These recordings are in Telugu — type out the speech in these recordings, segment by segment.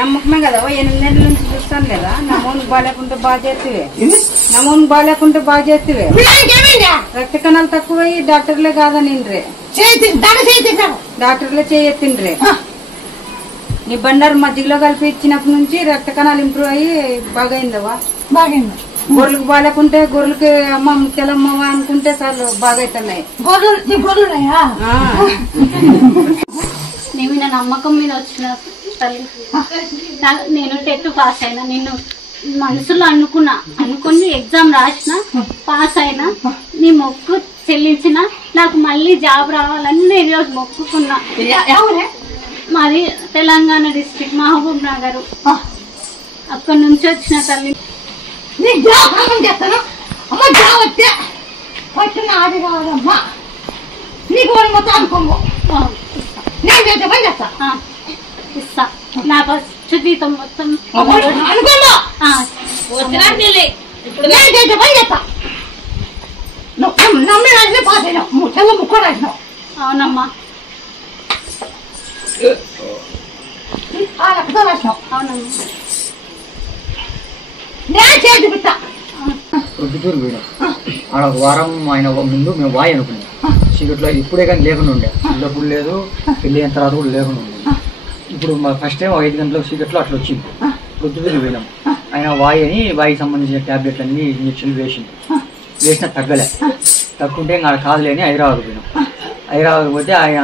నమ్మకమే కదా 8 నెలల నుంచి చూస్తాను కదా నమోనికి బాగాలేకుంటే బాగా చేతివే నమోనికి బాగాలేకుంటే బాగా చేతివే రక్త కణాలు తక్కువయ్యి డాక్టర్లే కాదనిండ్రే డాక్టర్లే చేయెత్తిండ్రే నీ బండారు మజ్జిగలో కలిపి ఇచ్చినప్పటి నుంచి రక్త కణాలు ఇంప్రూవ్ అయ్యి బాగైందవా బాగైంది గొర్రెలకు బాగాలేకుంటే గొర్రెలకి అమ్మ తెలమ్మవా అనుకుంటే చాలు బాగా అవుతున్నాయి గొర్రెలున్నాయా నేను నా నమ్మకం మీద వచ్చిన తల్లి నేను 10th పాస్ అయినా నిన్ను మనసులో అనుకుని ఎగ్జామ్ రాసిన పాస్ అయినా నీ మొక్కు చెల్లించిన నాకు మళ్ళీ జాబ్ రావాలని నేను ఈరోజు మొక్కుకున్నా మాది తెలంగాణ డిస్ట్రిక్ట్ మహబూబ్ నగర్ అక్కడి నుంచి వచ్చిన తల్లి ఇస్తా నాకు జీతం మొత్తం అవునమ్మా ప్రొద్దుటూరు వీడు ఆడ వారం ఆయన ముందు మేము వాయి అనుకున్నాం చీకట్లో ఇప్పుడే కానీ లేకుండా ఉండే చిన్నప్పుడు లేదు పెళ్ళి అయిన తర్వాత కూడా లేకుండా ఉండే ఇప్పుడు ఫస్ట్ టైం 5 గంటలకు చీకట్లో అట్లా వచ్చింది ప్రొద్దుటూరు పోయినాం ఆయన వాయి అని వాయికి సంబంధించిన ట్యాబ్లెట్లు అన్ని ఇంజక్షన్లు వేసినా తగ్గలే తగ్గుంటే ఇంకా కాదులే అని హైదరాబాద్ పోయినాం హైదరాబాద్ పోతే ఆయన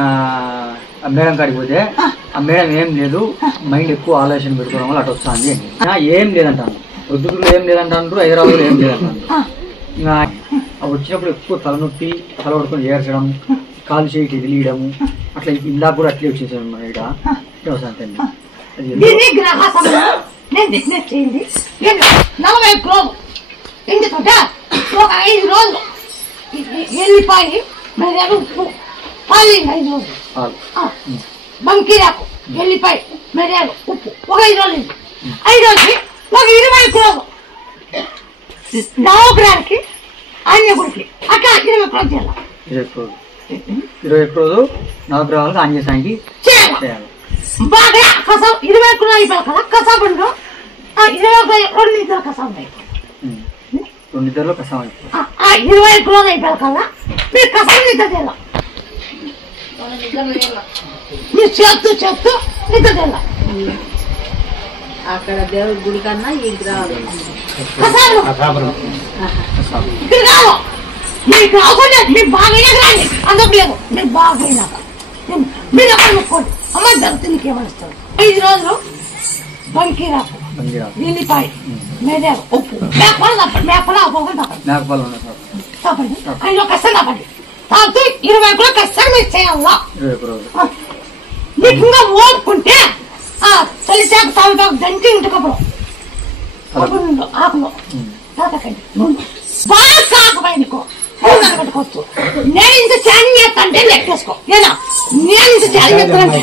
మేడం కాడికి పోతే ఆ మేడం ఏం లేదు మైండ్ ఎక్కువ ఆలోచన పెట్టుకోవడం వల్ల అటు వస్తుంది అని ఏం లేదంటాను ప్రొద్దుటూరులో ఏం లేదంటారు హైదరాబాద్లో ఏం లేదంటాను ఇంకా వచ్చినప్పుడు ఎక్కువ తలనొప్పి తల పడుకొని ఏర్చడం కాలు చేయికి ఎదిలియడము అట్లా ఇందాక కూడా అట్లే వచ్చేసాను మన ఇక్కడ వస్తుంది ఎందుకంటే ఒక 5 రోజులు వెళ్ళిపోయి ఉప్పు 5 రోజులు బంకీరాకు వెళ్ళిపోయి మిరియాలు ఉప్పు ఒక 5 రోజులు 5 రోజులు ఒక 20 రోజులు నవగ్రహానికి ఆంజనేయుడికి అట్లా 20 రోజు నవగ్రహాలకు ఆంజనేయానికి చేయాలి బాగా కసం 20 రోజులు అయిపోయాలి కదా కసాబండు 2 నిద్రలు కసం ఉన్నాయి 2 నిద్రలో కసం 20 రోజులు అయిపోయాలి కదా మీరు కసం నిద్ర చేయాలి మీరు చేస్తూ నిద్ర చేయాలి అక్కడ దేవుడి గుడి కన్నా ఇంటికి రావాలి ఇక్కడ కాదు మీకు రాకుండా మీకు బాగైనా రాండి అందుకు లేదు మీకు బాగైనాక మీరు అక్కడ ముక్కోండి అమ్మ జరుగుతుంది నీకేమనిస్తారు 5 రోజులు బంకీరాకు వెళ్ళిపాయి మేదాలు ఉప్పు మేపలు తప్పండి అందులో కష్టం తప్పండి తాగుతూ 20 కూడా కష్టం మీరు చేయాలా మీకు ఇంకా ఓపుకుంటే తొలిచాక తాగుతాకు దంచి ఇంటికప్పుడు ఆకులో తాకండి బాగా కాకపోయి నీకు కట్టుకోవచ్చు నేను ఇంత ఛాలెంజ్ చేస్తాంటే లెక్కేసుకో ఏనా నేను ఇంత ఛాలెంజ్ చేస్తానంటే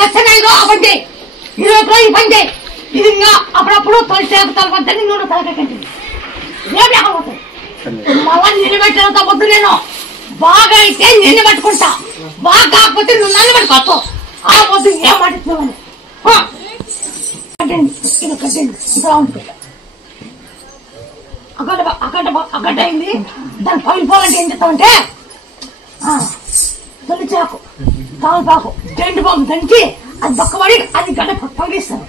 కష్టం 5 అవ్వండి 20 రోజులు ఇవ్వండి ఇది ఇంకా అప్పుడప్పుడు తొలిచాక తలపద్దని నూనె తలకండి ఏం లేకపోతుంది మళ్ళా నిలబెట్టడంతో వద్దు నేను బాగా అయితే నిన్ను పట్టుకుంటా బాగా కాకపోతే నువ్వు నన్ను పట్టుకోవచ్చు ఆ వద్దు ఏం పడుతున్నావు కట్టండి ఇది కట్టండి ఇంకా ఉంటుంది అక్కడ అయింది దాన్ని పగిలిపోవాలంటే ఏం చెప్తామంటే తొలిచాకు తాగుపాకు జెండు బాబు దంచి అది దొక్కబడి అది గడ్డ పగిలిస్తాను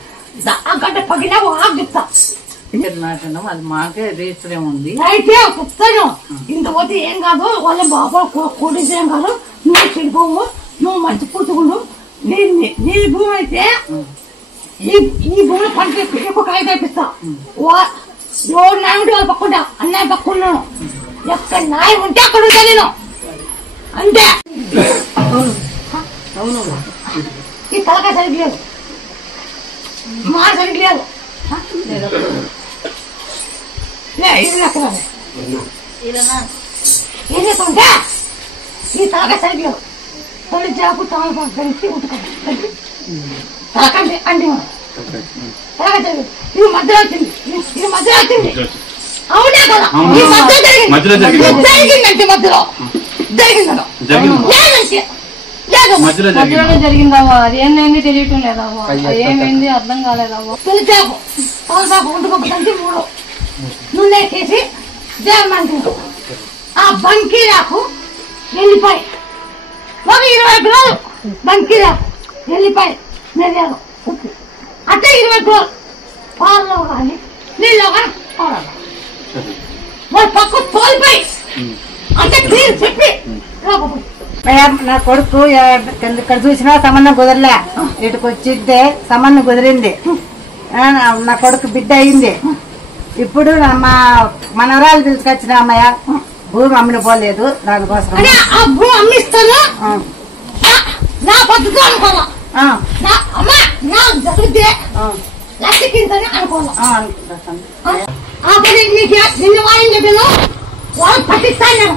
ఆ గడ్డ పగిలినా ఆకు చెప్తా అది మాకే రేస్త్రం ఉంది అయితే చెప్తాను ఇంత పోతే ఏం కాదు వాళ్ళ బాబా కోడేసి ఏం కాదు నువ్వు చెడిపోవు నువ్వు మంచి పూతుకుండు నీ భూమి అయితే ఈ భూమిలో పంట ఎక్కువ కాయ తెప్పిస్తా ఎవరు న్యాయం ఉంటే వాళ్ళు పక్కుండా అన్నయ్య పక్కున్నాను ఎక్కడ న్యాయం ఉంటే అక్కడ ఉంటా నేను అంతే ఈ తలకాయ సరిగ్గా లేదు మాట సరిగ్గా లేదు ఇది లెక్క ఏం చేస్తుంటే ఈ తలకాయ సరిగ్గా లేదు తొలి జాకు తాను కలిసి ఉట్టుకోండి తలకండి అండి తలకాయ సరిగ్గా ఇది మధ్యలో వచ్చింది అవునా కదా ఈ మధ్యలో జరిగిందంటే మధ్యలో జరిగిందను మధ్యలోనే జరిగిందవ్వా. అది ఏంది తెలియటం లేదవ్వా. ఏమైంది అర్థం కాలేదవ్వా. తొలిచాకు తొలిపాకు ఉంటుకోక దంచి 3 నూనె వేసేసి దేవమంటారు. ఆ బంకీరాకు ఎల్లిపాయ ఒక 20 కిలోలు బంకీరాకు ఎల్లిపాయ మిరియాలు ఉప్పు అంటే 20 కిలోలు పాలలో కానీ నీళ్ళు కానీ పోవాలి. వాళ్ళ పక్క తోలిపోయి అంటే క్లీన్ చెప్పి నా కొడుకు ఇక్కడ చూసినా సంబంధం కుదరలే. ఇటుకు వచ్చిద్దే సంబంధం కుదిరింది. నా కొడుకు బిడ్డ అయింది. ఇప్పుడు మా మనవరాలు తీసుకొచ్చిన అమ్మయ్య భూమి అమ్మిన పోలేదు. దానికోసం ఆ భూమి అమ్మిస్తాను నా పద్ధతి అనుకోవాలా. జరిగితే లక్షకింతని అనుకోవాలా. నీకు నిన్న వాయిని చెప్పాను వాళ్ళు పట్టిస్తాను నేను.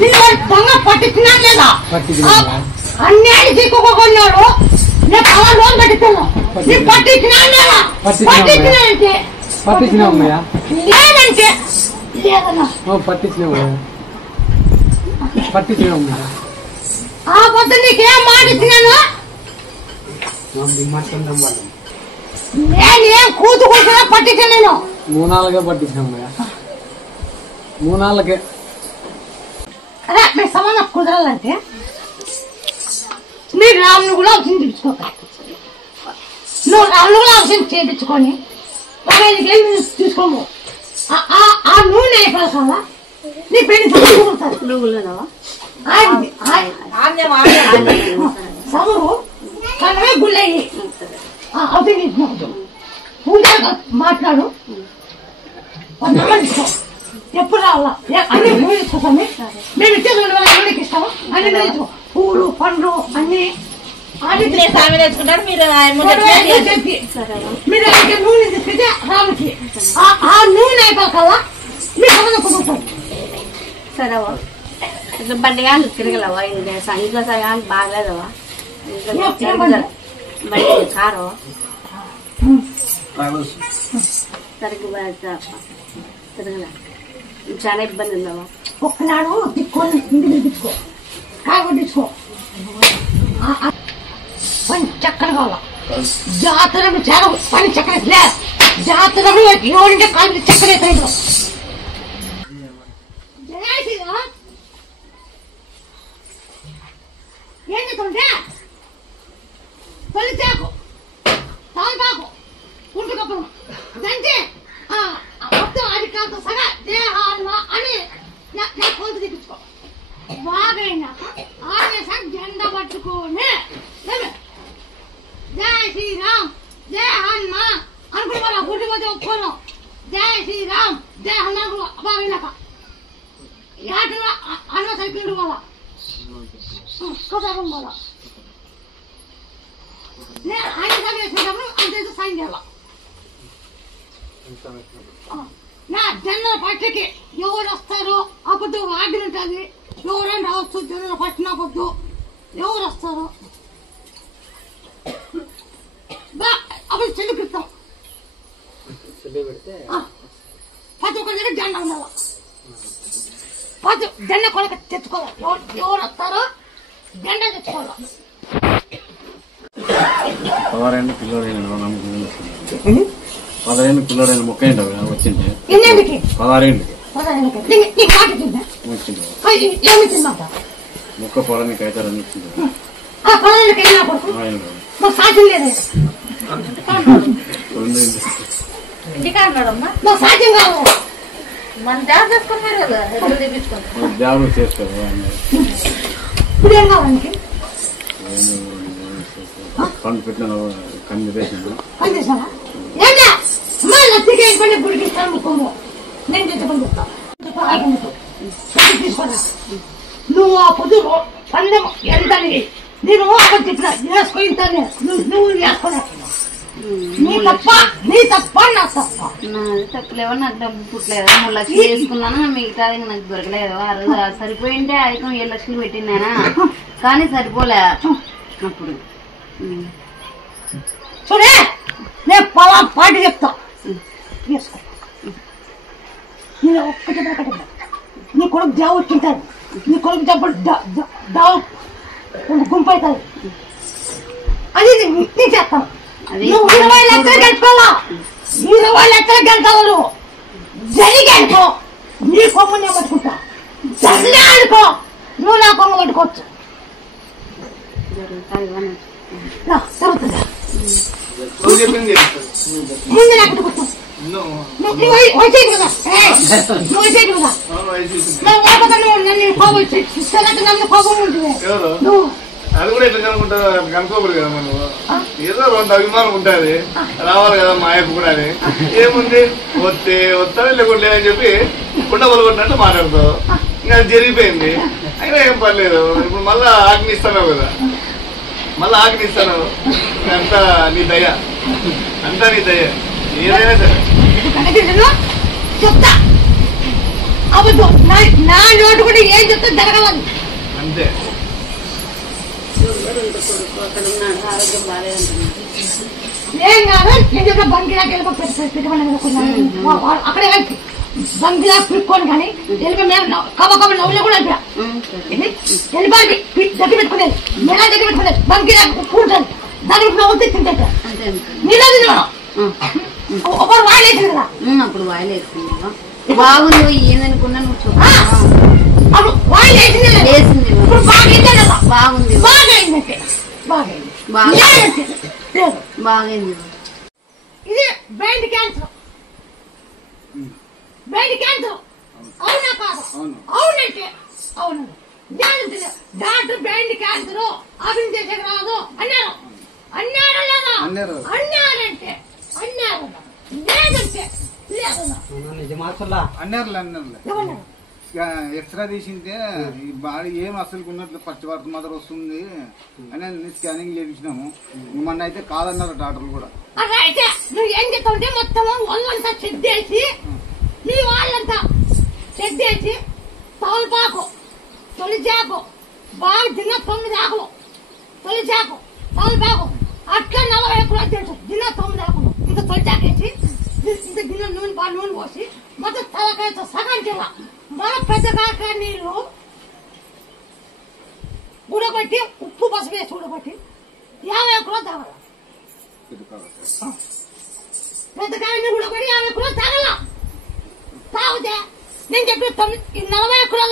నిన్న దొంగ పట్టించినా లేదా అన్యాన్ని చిక్కుకోకున్నాడు. నేను 10 రోజులు పట్టిస్తాను. నీకు పట్టించినా లేదా పట్టించినంటే లేదంటే లేదన్నా ఆ పొద్దు నీకేం మాట ఇచ్చినాను. నేనేం కూతుకుంటున్నా పట్టించా నేను 3 పట్టించామయ్యా 3 అదే మీ సంబంధం కుదరాలంటే మీరు రాముని కూడా అవసరం తెచ్చుకోవాలి. నువ్వు రాముని కూడా అవసరం చేయించుకొని 15 కేజీలు తీసుకోము. ఆ నూనె అయిపోతా నీ పెళ్లి సమరు కనవే గుళ్ళయ్యి అవసరం తీసుకోవద్దు. పూజ మాట్లాడు తీసుకో. ఎప్పుడు రావాలా అన్ని పూజ తీసుకోసామి. మేము ఇచ్చే 2,000 ఇస్తాము. అన్ని తెచ్చుకో పూలు పండ్లు అన్ని నేర్చుకుంటారు. మీరు మీరు నూనె తీసుకుంటే రాముకి ఆ నూనె అయిపోకల్లా మీ సంబంధం కుదురుతారు. సరేవా ఇట్లా బండిగా తిరగలవా ఇంట్లో సరిగా బాగలేదవా బండి కారు సరిగ్గా తిరగల చాలా ఇబ్బంది ఉందవా. ఒక్కనాడు తిక్కొని ఇంటికి తెచ్చుకో కాగొట్టించుకో. పని చక్కర కావాల. జాతర చాలా పని చక్కర లే. జాతర ఎవరింటే కాదు చక్కర ఎక్కడ ఏం చెప్తుంటే తొలిచాకు తాల్పాకు పుట్టుకప్పుడు దంచి మొత్తం అధికారులతో సగా దేహాన్మా అని నా కొంత తెప్పించుకో. బాగైనాక ఆదేశం జెండా పట్టుకొని జై శ్రీరామ్ జై హనుమా అనుకుని వాళ్ళ గుడ్డి మధ్య ఒప్పుకోను. జై శ్రీరామ్ జై హనుమాన్ బాగైనాక యాటలో అన్న సైకిల్ వాళ్ళ కుదరం వాళ్ళ నేను ఆయన వేసినప్పుడు అంతే సైన్ చేయాల. నా జన్మ పట్టకి ఎవరు వస్తారో అప్పుడు ఆర్డర్ ఉంటుంది. ఎవరైనా రావచ్చు జన్మ పట్టినప్పుడు ఎవరు వస్తారో అప్పుడు చెల్లిపిస్తాం. ప్రతి ఒక్కరి దగ్గర జెండా ఉండాలి. ప్రతి జెండా కొనక తెచ్చుకోవాలి. ఎవరు వస్తారో జెండా తెచ్చుకోవాలి. 16 పిల్లడైన 16 పిల్లడైన మొక్క వచ్చింది 16 వచ్చింది మొక్క పొలానికి అవుతారని వచ్చింది. సాధ్యం లేదు సాధ్యం కాదు. మన జాబ్ చేసుకున్నారు కదా ఎప్పుడు తెప్పించుకుంటారు జాబ్ చేస్తారు. ఇప్పుడు ఏం కావాలి ఫండ్ పెట్టిన కన్ను వేసింది పని గుడికిస్తాను. నేను తెచ్చుకొని తీసుకోరా. నువ్వు ఆ పొద్దు పందెం ఎంత నేను అక్కడ చెప్పిన వేసుకుంటానే నువ్వు వేసుకున్నా. నీ తప్ప నా తప్ప నాది తప్పలేవో నాకు డబ్బు పుట్టలేదు. 3 లక్షలు వేసుకున్నాను. మిగతాది నాకు దొరకలేదు. ఆ రోజు సరిపోయింటే 5-7 లక్షలు పెట్టిందేనా కానీ సరిపోలే. అప్పుడు చూడే నేను పాటి చెప్తా వేసుకో. నేను ఒక్కటి నీ కొడుకు జాబ్ వచ్చింటాను. నీ కొడుకు డబ్బులు గుంపు అవుతుంది. అది నీకు చేస్తాను. అది నువ్వు 20 లక్షలు గెలుచుకోవాలా, 20 లక్షలు గెలుతావు. నువ్వు జరిగి అనుకో, నీ కొమ్ము నేను పట్టుకుంటా. జరిగే అనుకో, నువ్వు నా కొమ్ము పట్టుకోవచ్చు. జరుగుతుందా ముందు నాకు కూర్చో. నువ్వు వచ్చేది కదా, నువ్వు వచ్చేది కదా. నన్ను కోపం నన్ను కోపం ఉంటుంది. నువ్వు అది కూడా ఎట్లా కనుకుంటారు, కనుకోకూడదు కదా మనం. ఏదో కొంత అభిమానం ఉంటుంది, రావాలి కదా మా ఆయప్ప కూడా అని. ఏముంది వస్తాడు లేకుండా లేదని చెప్పి ఉండవలు కొట్టినట్టు మాట్లాడతావు. ఇంకా అది జరిగిపోయింది, అయినా ఏం పర్లేదు. ఇప్పుడు మళ్ళా ఆజ్ఞిస్తాను కదా, మళ్ళా ఆజ్ఞిస్తాను. అంతా నీ దయ, అంతా నీ దయ. ఏదైనా సరే చెప్తా. అబద్ధం నా నోటు కూడా ఏం చెప్తా జరగవాలి అంతే. ఆరోగ్యం బాగాలేదంటున్నాను. ఏం కాదు. నేను చెప్పిన బంగిలా అక్కడే కలిపి బంగిలా పిక్కొని కానీ వెళ్ళిపోయి మేము కబ నవ్వులో కూడా వెళ్ళిపోయి దగ్గర పెట్టుకునేది, మెలా దగ్గర పెట్టుకునేది. బంగిలా కూర్చొని దాని నవ్వుతే తింటే నీళ్ళు ఒకరు వాయిల్ వేసింది కదా. అప్పుడు వాయిల్ వేసుకున్నావా? బాగుంది ఏందనుకున్నా నువ్వు చూడ. అప్పుడు వాయిల్ వేసింది వేసింది. ఇప్పుడు బాగైందే కదా. బాగుంది, బాగైందంటే బాగైంది. బాగైంది. ఇది బ్రెయిన్ క్యాన్సర్. బ్రెయిన్ క్యాన్సర్ అవునా కాదు? అవునంటే అవును. డాక్టర్ బ్రెయిన్ క్యాన్సర్ ఆపరేషన్ చేసేది రాదు అన్నారు. అన్నారా లేదా? అన్నారంటే అన్నారు, లేదంటే లేదు. అన్నారు ఎక్స్రా తీసింటే ఈ బాడీ ఏం అసలు ఉన్నట్లు పచ్చివార్త మాత్రం వస్తుంది అని స్కానింగ్ చేయించినాము. మొన్న అయితే కాదన్నారు డాక్టర్లు కూడా. అయితే నువ్వు ఏం చెప్తావుంటే మొత్తం ఒళ్ళంతా చెద్దేసి నీ వాళ్ళంతా చెద్దేసి తోలుపాకు తొలిచాకు బాగా తిన్న 9 ఆకులు తొలిచాకు తోలుపాకు అట్లా 40 కూడా తెలుసు. తిన్న 9 ఆకులు ఇంత తొలిచాకేసి ఇంత గిన్నె నూనె బాగా నూనె పోసి మొత్తం తలకాయతో సగం చేయాల. మన పెద్ద కాకాయ నీళ్లు ఉడబట్టి ఉప్పు పసుపు వేసి ఉడబట్టి 50 కూడా తాగల. పెద్ద కాయ నీళ్ళు ఉడబట్టి 50 కూడా తాగల. తాగితే నేను చెప్పి 40 కూడా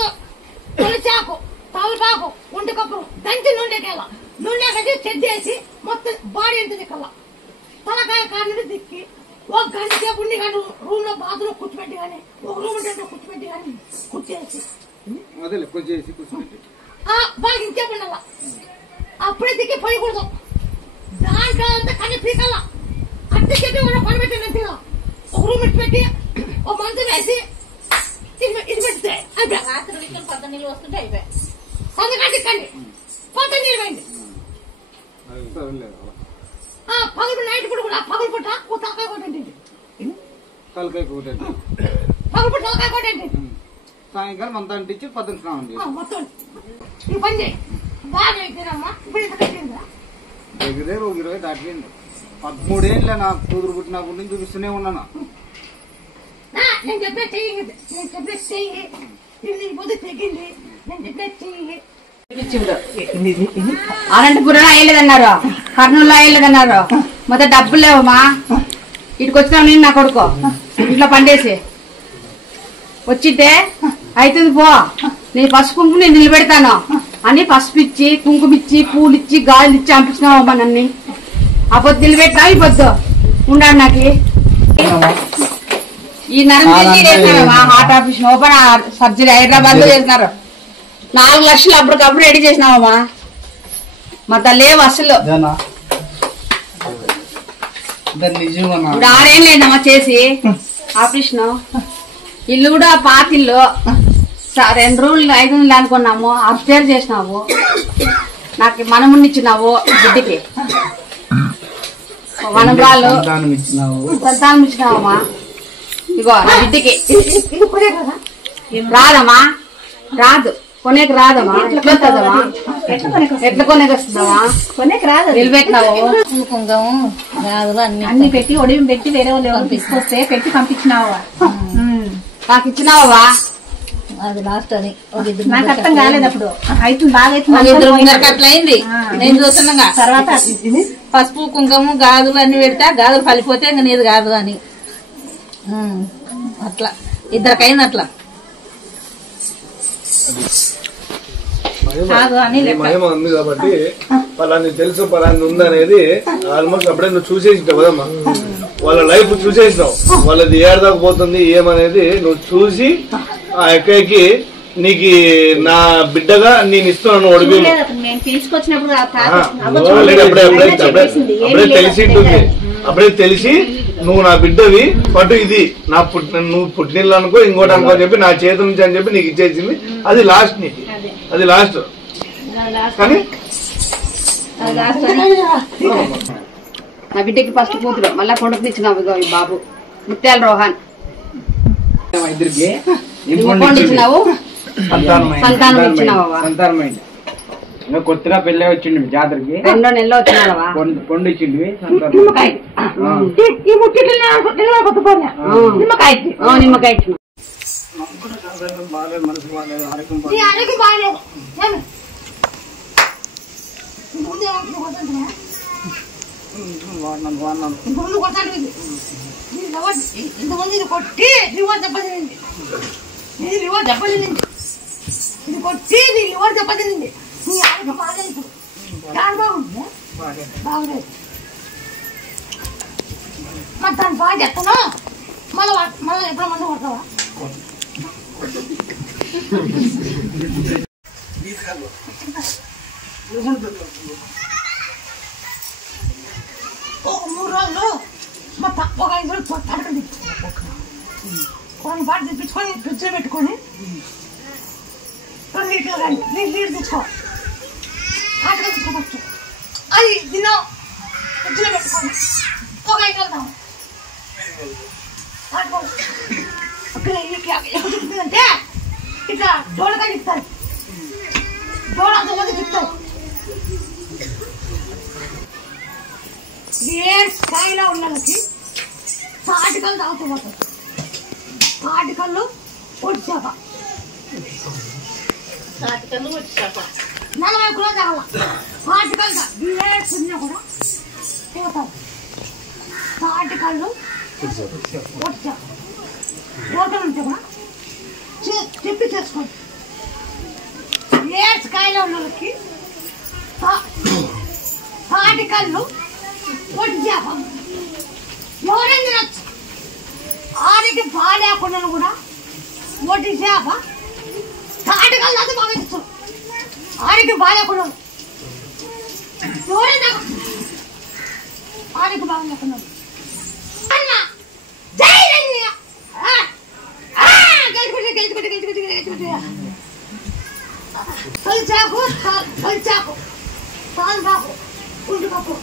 తొలిచాకు తవలపాకు ఒంటి కప్పులు దంచి నూనెకేళ నూనె కట్టి చెద్దేసి మొత్తం బాడీ ఎంత దిక్కల తలకాయ కారణం దిక్కి 1 గంట సేపు ఉండి కానీ రూమ్ లో బాత్రూమ్ కూర్చోబెట్టి కానీ ఒక రూమ్ కూర్చోబెట్టి కానీ కుట్టేసి బాగా ఇంకేమన్నా అప్పుడే దిక్కి పోయకూడదు. దాంట్లో అంతా కానీ పీకల అట్టి చెట్టు కూడా పని పెట్టిన ఒక రూమ్ పెట్టి ఒక మంచం వేసి ఇది పెడితే అయిపోయి కొత్త నీళ్ళు వస్తుంటే అయిపోయాయి. అందుకంటే కండి కొత్త నీళ్ళు వేయండి. పగలు నైట్ కూడా పగలు పుట్ట తలకాయ కొట్టండి, పగలు పుట్ట తలకాయ కొట్టండి. సాయంకాలం అంతా అంటించి పొద్దున స్నానం చేయాలి. మొత్తం ఈ పని చేయి బాగా అయితేనమ్మా. ఇప్పుడు ఇంత కట్టిందా దగ్గరే 20 దాటిపోయింది. 13 ఏళ్ళ నా కూతురు పుట్టినప్పటి నుంచి చూపిస్తూనే ఉన్నాను. నేను చెప్పే చెయ్యి, నేను చెప్పే చెయ్యి. ఇది పొద్దు తెగింది, నేను చెప్పే చెయ్యి. అనంతపురం అయ్యలేదన్నారు, కర్నూలు అయ్యలేదన్నారు. మొత్తం డబ్బులు లేవమ్మా. ఇటుకు వచ్చినావు నేను నా కొడుకు ఇంట్లో పండేసి వచ్చితే అవుతుంది పో, నీ పసుపు కుంకుమ నేను నిలబెడతాను అని పసుపు ఇచ్చి కుంకుమ ఇచ్చి పూలు ఇచ్చి గాజులు ఇచ్చి పంపించినావమ్మా నన్ను. ఆ పొద్దు నిలబెట్టినా ఈ పొద్దు ఉండాడు నాకు. ఈ నరం చేసినారమ్మా, heart operation open surgery Hyderabad లో చేసినారు. 4 లక్షలు అప్పటికప్పుడు రెడీ చేసినావమ్మా. మా తల్లేవు అసలు. ఇప్పుడు 6 ఏళ్ళు అయిందమ్మా చేసి ఆపరేషన్. ఇల్లు కూడా పాతిల్లు 2 రూమ్లు 500 అనుకున్నాము. అప్స్టేర్ చేసినావు, నాకు మనముని ఇచ్చినావు, బిడ్డకి వనరాలు సంతానం ఇచ్చినావమ్మా. ఇగో నా బిడ్డకి రాదమ్మా, రాదు కొనేకి రాదమ్మా. ఎట్లా వస్తుందమ్మా? ఎట్లా కొనేకి వస్తుందమ్మా? కొనేకి రాదు. నిలబెట్టినావు అన్ని పెట్టి ఒడియం పెట్టి వేరే వాళ్ళు ఎవరు తీసుకొస్తే పెట్టి పంపించినావా? నాకు ఇచ్చినావా? అది లాస్ట్ అని నాకు అర్థం కాలేదు అప్పుడు అవుతుంది బాగా ఇద్దరు ముందరికి అట్లా అయింది. నేను చూస్తున్నా తర్వాత పసుపు కుంకుమ గాజులు అన్ని పెడితే గాజులు పలిపోతే ఇంకా నీది కాదు అని అట్లా ఇద్దరికైంది అట్లా మహిమ ఉంది కాబట్టి పలాన్ని తెలుసు పలాన్ని ఉందనేది ఆల్మోస్ట్ అప్పుడే నువ్వు చూసేసినావు కదమ్మా. వాళ్ళ లైఫ్ చూసేసినావు, వాళ్ళది ఏడదాకా పోతుంది ఏమనేది నువ్వు చూసి ఆ ఎక్కడికి నీకు నా బిడ్డగా నేను ఇస్తున్నాను ఒడిగి తీసుకొచ్చినప్పుడు అప్పుడే తెలిసి ఉంటుంది. అప్పుడే తెలిసి నువ్వు నా బిడ్డవి పట్టు ఇది నా నువ్వు పుట్టినిల్లు అనుకో ఇంకోటి అనుకో అని చెప్పి నా చేతి నుంచి అని చెప్పి నీకు ఇచ్చేసింది. అది లాస్ట్ నీకు, అది లాస్ట్. కానీ నా బిడ్డకి ఫస్ట్ కూతురు మళ్ళా కొడుకు ఇచ్చినావు ఈ బాబు ముత్యాల రోహన్ ఇద్దరికి ఇచ్చినావు సంతానం ఇచ్చినావు. కొత్తగా పెళ్ళే వచ్చిండు జాతరకి 2 నెలలు వచ్చినావా కొండ ఇచ్చిండు నిమ్మకాయ ఇంతమంది కొట్టి రివర్ దెబ్బతింది, ఇది రివర్ దెబ్బతింది, ఇది కొట్టి నీ రివర్ దెబ్బతింది. నీ ఆరోగ్యం బాగాలేదు, దాని బాగుంది బాగులేదు. మరి దాన్ని బాగా చెప్తాను మళ్ళీ ఎప్పుడు మంది కొడతావా? ఒక 3 రోజులు ఒక 5 రోజులు తడకండి, కొన్ని పాటు తెప్పించుకొని ఫ్రిడ్జ్లో పెట్టుకొని 2 లీటర్లు రండి, నీళ్ళు తెచ్చుకో అక్కడ తెచ్చుకోవచ్చు. అది దినం ఫ్రిడ్జ్లో పెట్టుకొని ఒక 5 వెళ్దాం. అక్కడ ఎప్పుడు చెప్తుందంటే ఇట్లా డోలగా చెప్తారు, డోలంతా కూడా చెప్తారు. ఏ స్థాయిలో ఉన్నది తాటికల్లు తాగుతూ పోతారు. తాటికల్లు ఒడిచాక 40 కిలో తాగాల. తాటికల్లు ఏ పుణ్యం కూడా పోతారు. తాటికల్లు ఒడిచాక పోతాం ఉంటే కూడా చెప్పి చేసుకోండి. ఏ స్థాయిలో ఉన్నది తాటికల్లు ఒడిచాక ఎవరైనా తినచ్చు. ఆడికి బాగాలేకుండా కూడా ఒడ్డి చేప తాటికల్లు అది బాగా ఇస్తారు. ఆడికి బాగాలేకుండా ఎవరైనా ఆడికి బాగాలేకుండా తొలిచాకు తొలిచాకు తాలుపాకు ఉల్లిపప్పు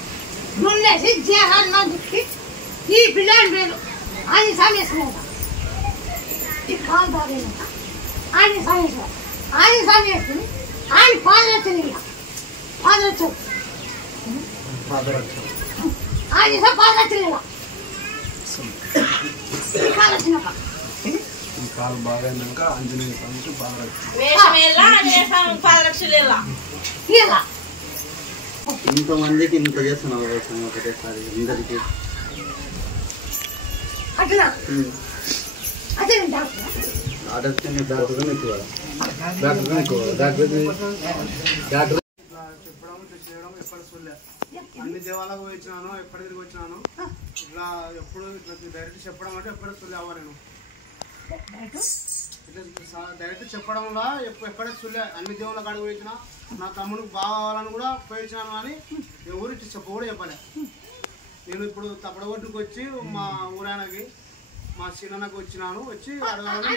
నూనెసి జీహాన్ని దుక్కి ఈ పిల్లని వేలు ఆయన సామేసుకున్నాక ఈ పాలు తాగేలాక ఆయన సామేసారు. ఆయన సామేసుకుని ఆయన పాలు వచ్చాను పాలు వచ్చావు ఆయన పాలు వచ్చలేదా పాలు వచ్చినాక కాలు బాగైనాక ఆంజనేయ స్వామికి ఇలా ఇంతమందికి ఇంత చేస్తున్నావు ఒకటేసారి అందరికి అట్లా అదే అన్ని దేవాలకు వచ్చినాను, ఎప్పటి తిరిగి వచ్చినాను. ఇట్లా ఎప్పుడు ఇట్లా డైరెక్ట్ చెప్పడం అంటే ఎప్పుడు సుల్లి అవ్వ నేను ఇట్లా డైరెక్ట్ చెప్పడంలో ఎప్పుడే సుల్లి అన్ని దేవుళ్ళ కాడికి పోయించిన నా తమ్ముడికి బాగా కావాలని కూడా పోయించినాను. కానీ ఎవరు ఇట్లా చెప్ప కూడా చెప్పలే. నేను ఇప్పుడు తప్పడగొట్టుకు వచ్చి మా ఊరాయనకి మా చిన్నకు వచ్చినాను. వచ్చి అడగాలని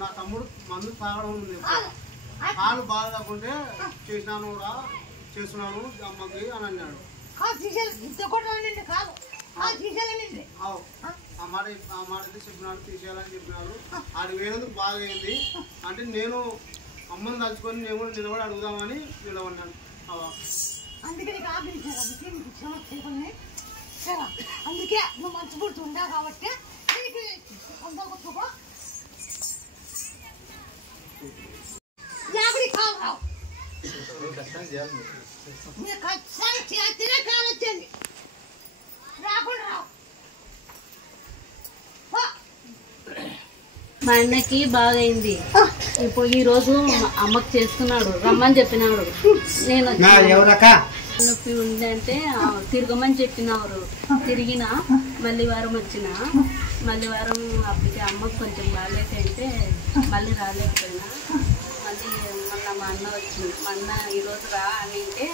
నా తమ్ముడు మందు తాగడం ఉంది. కాలు బాగా కాకుంటే చేసినాను కూడా చేస్తున్నాను అమ్మకి అని అన్నాడు. ఆ మాట చెప్పినాడు, తీసేయాలని చెప్పినాడు. ఆడు వేరేందుకు బాగా అయింది అంటే నేను అమ్మని తలుచుకొని నేను కూడా నిలబడి అడుగుదామని నిలబడినాను. అందుకే అందుకే నువ్వు మంచి పుడుతుందా కాబట్టి మా అన్నకి బాగైంది. ఇప్పుడు ఈ రోజు అమ్మకి చేస్తున్నాడు, రమ్మని చెప్పినాడు. నేను నొప్పి ఉంది అంటే తిరగమని చెప్పినారు. తిరిగిన మళ్ళీ వారం వచ్చిన, మళ్ళీ వారం అప్పటికి అమ్మకు కొంచెం బాగాలేకంటే మళ్ళీ రాలేకపోయినా. మళ్ళీ మొన్న మా అన్న వచ్చింది. మా అన్న ఈరోజు రా అని అంటే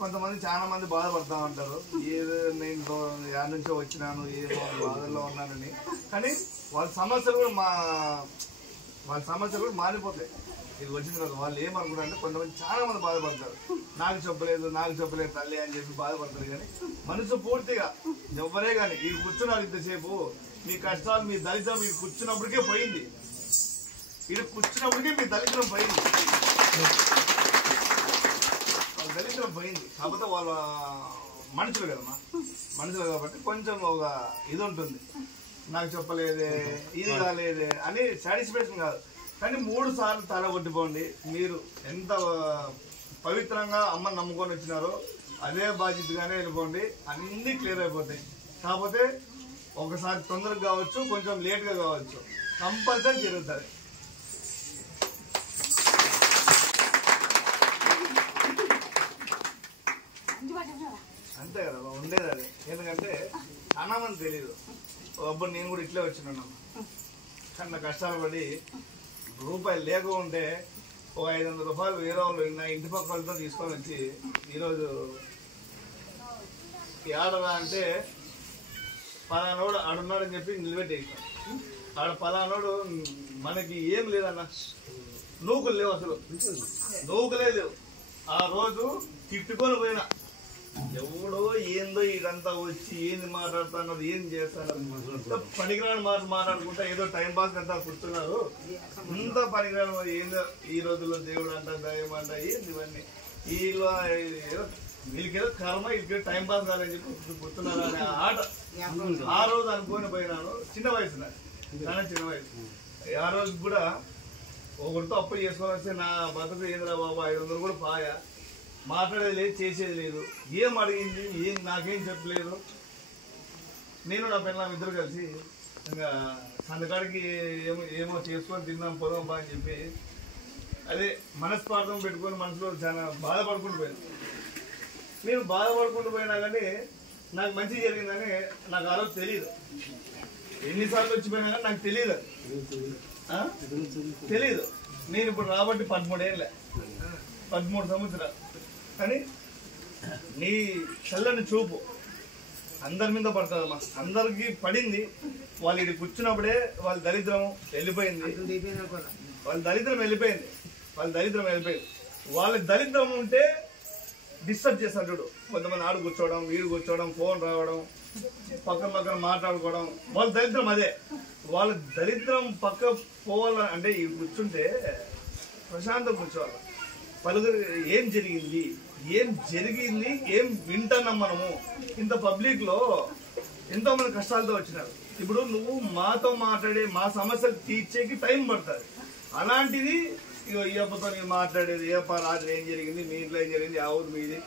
కొంతమంది చాలా మంది బాధపడతా ఉంటారు, ఏదో నేను యాడ్ నుంచో వచ్చినాను, ఏమో బాధల్లో ఉన్నానని. కానీ వాళ్ళ సమస్యలు కూడా మారిపోతాయి. ఇది వచ్చిన తర్వాత వాళ్ళు ఏమనుకుంటారు అంటే కొంతమంది చాలా మంది బాధపడతారు, నాకు చెప్పలేదు తల్లి అని చెప్పి బాధపడతారు. కానీ మనసు పూర్తిగా ఎవ్వరే కానీ ఈ కూర్చున్నారు ఇంతసేపు, మీ కష్టాలు మీ దళితం మీరు కూర్చున్నప్పటికే పోయింది. మీరు కూర్చున్నప్పటికే మీ దళితం పోయింది. దళితం పోయింది కాకపోతే వాళ్ళ మనుషులు కదమ్మా, మనుషులు కాబట్టి కొంచెం ఒక ఇది ఉంటుంది, నాకు చెప్పలేదే ఇది కాలేదే అని సాటిస్ఫాక్షన్ కాదు. కానీ 3 సార్లు తల కొట్టిపోండి. మీరు ఎంత పవిత్రంగా అమ్మని నమ్ముకొని వచ్చినారో అదే బాధ్యతగానే వెళ్ళిపోండి, అన్నీ క్లియర్ అయిపోతాయి. కాకపోతే ఒకసారి తొందరగా కావచ్చు, కొంచెం లేట్గా కావచ్చు, కంపల్సరీ జరుగుతుంది. అంతే కదా ఉండేది అది. ఎందుకంటే చాలా మంది తెలియదు. అప్పుడు నేను కూడా ఇట్లే వచ్చినాను, కానీ నా కష్టాలు పడి రూపాయలు లేక ఉంటే ఒక 500 రూపాయలు వేరే వాళ్ళు నా ఇంటి పక్క వాళ్ళతో తీసుకొని వచ్చి ఈరోజు ఆడరా అంటే పలానోడు ఆడున్నాడని చెప్పి నిలబెట్టేసాం. ఆడ పలానోడు మనకి ఏం లేదన్న, నూకులు లేవు, అసలు నూకులే లేవు. ఆ రోజు తిట్టుకొని పోయినా, ఎవడో ఏందో ఇదంతా వచ్చి ఏంది మాట్లాడుతున్నారు, ఏం చేస్తున్నారు, పనికిరాని మాట్లాడుకుంటా ఏదో టైం పాస్ అంతా కూర్చున్నారు. ఇంత పనికిరాని ఏందో ఈ రోజుల్లో దేవుడు అంట దయ్యం అంట ఏంది ఇవన్నీ, వీళ్ళు వీళ్ళకేదో కర్మ ఇక్కడ టైం పాస్ కాదని చెప్పి కూర్చున్నారు అనే ఆట ఆ రోజు అనుకొని పోయినాను. చిన్న వయసు నాకు, చాలా చిన్న వయసు. ఆ రోజు కూడా ఒకరితో అప్పు చేసుకొని వస్తే నా బతుకు ఏందిరా బాబు, 500 కూడా పాయా, మాట్లాడేది లేదు, చేసేది లేదు. ఏం అడిగింది, ఏం నాకేం చెప్పలేదు. నేను నా పిల్లలు ఇద్దరు కలిసి ఇంకా సందకాడికి ఏమో చేసుకొని తిన్నాం పోదాం బా అని చెప్పి అదే మనస్పార్థం పెట్టుకొని మనసులో చాలా బాధపడుకుంటూ పోయాను. నేను బాధపడుకుంటూ పోయినా కానీ నాకు మంచి జరిగిందని నాకు ఆ రోజు తెలియదు. ఎన్నిసార్లు వచ్చిపోయినా కానీ నాకు తెలియదు, తెలీదు. నేను ఇప్పుడు రాబట్టి 13 ఏళ్ళే, 13 సంవత్సరాలు. కానీ నీ చల్లని చూపు అందరి మీద పడుతుందమ్మా, అందరికి పడింది. వాళ్ళు ఇది కూర్చున్నప్పుడే వాళ్ళ దరిద్రం వెళ్ళిపోయింది, వాళ్ళ దరిద్రం వెళ్ళిపోయింది. వాళ్ళ దరిద్రం ఉంటే డిస్టర్బ్ చేస్తారు చూడు, కొంతమంది ఆడు కూర్చోవడం, వీడు కూర్చోవడం, ఫోన్ రావడం, పక్కన మాట్లాడుకోవడం, వాళ్ళ దరిద్రం అదే. వాళ్ళ దరిద్రం పక్క పోవాలని అంటే ఇవి కూర్చుంటే ప్రశాంతం కూర్చోవాలి. పలువురు ఏం జరిగింది, ఏం వింటున్నాం మనము. ఇంత పబ్లిక్ లో ఎంతో మంది కష్టాలతో వచ్చినారు. ఇప్పుడు నువ్వు మాతో మాట్లాడే మా సమస్యలు తీర్చేకి టైం పడుతుంది. అలాంటిది ఈ అబ్బతో నేను మాట్లాడేది, ఏ రాత్రి ఏం జరిగింది, మీ ఇంట్లో ఏం జరిగింది, ఆ ఊరు మీది,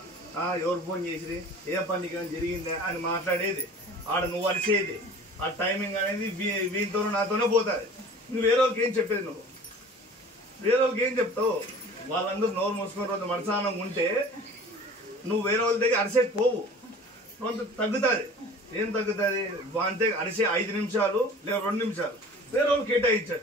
ఎవరు ఫోన్ చేసిరి, ఏ పనికి జరిగింది అని మాట్లాడేది, ఆడ నువ్వు అరిచేది. ఆ టైమింగ్ అనేది వీళ్ళతోనూ నాతోనే పోతుంది. నువ్వు వేరే వాళ్ళకి ఏం చెప్పేది, నువ్వు వేరే వాళ్ళకి ఏం చెప్తావు? వాళ్ళందరూ నోరు మూసుకున్న రోజు మనసానం ఉంటే నువ్వు వేరే వాళ్ళ దగ్గర అరిసేకి పోవు, కొంత తగ్గుతుంది. ఏం తగ్గుతుంది? అంతే అరిసే 5 నిమిషాలు లేదా 2 నిమిషాలు వేరే వాళ్ళు కేటాయించారు.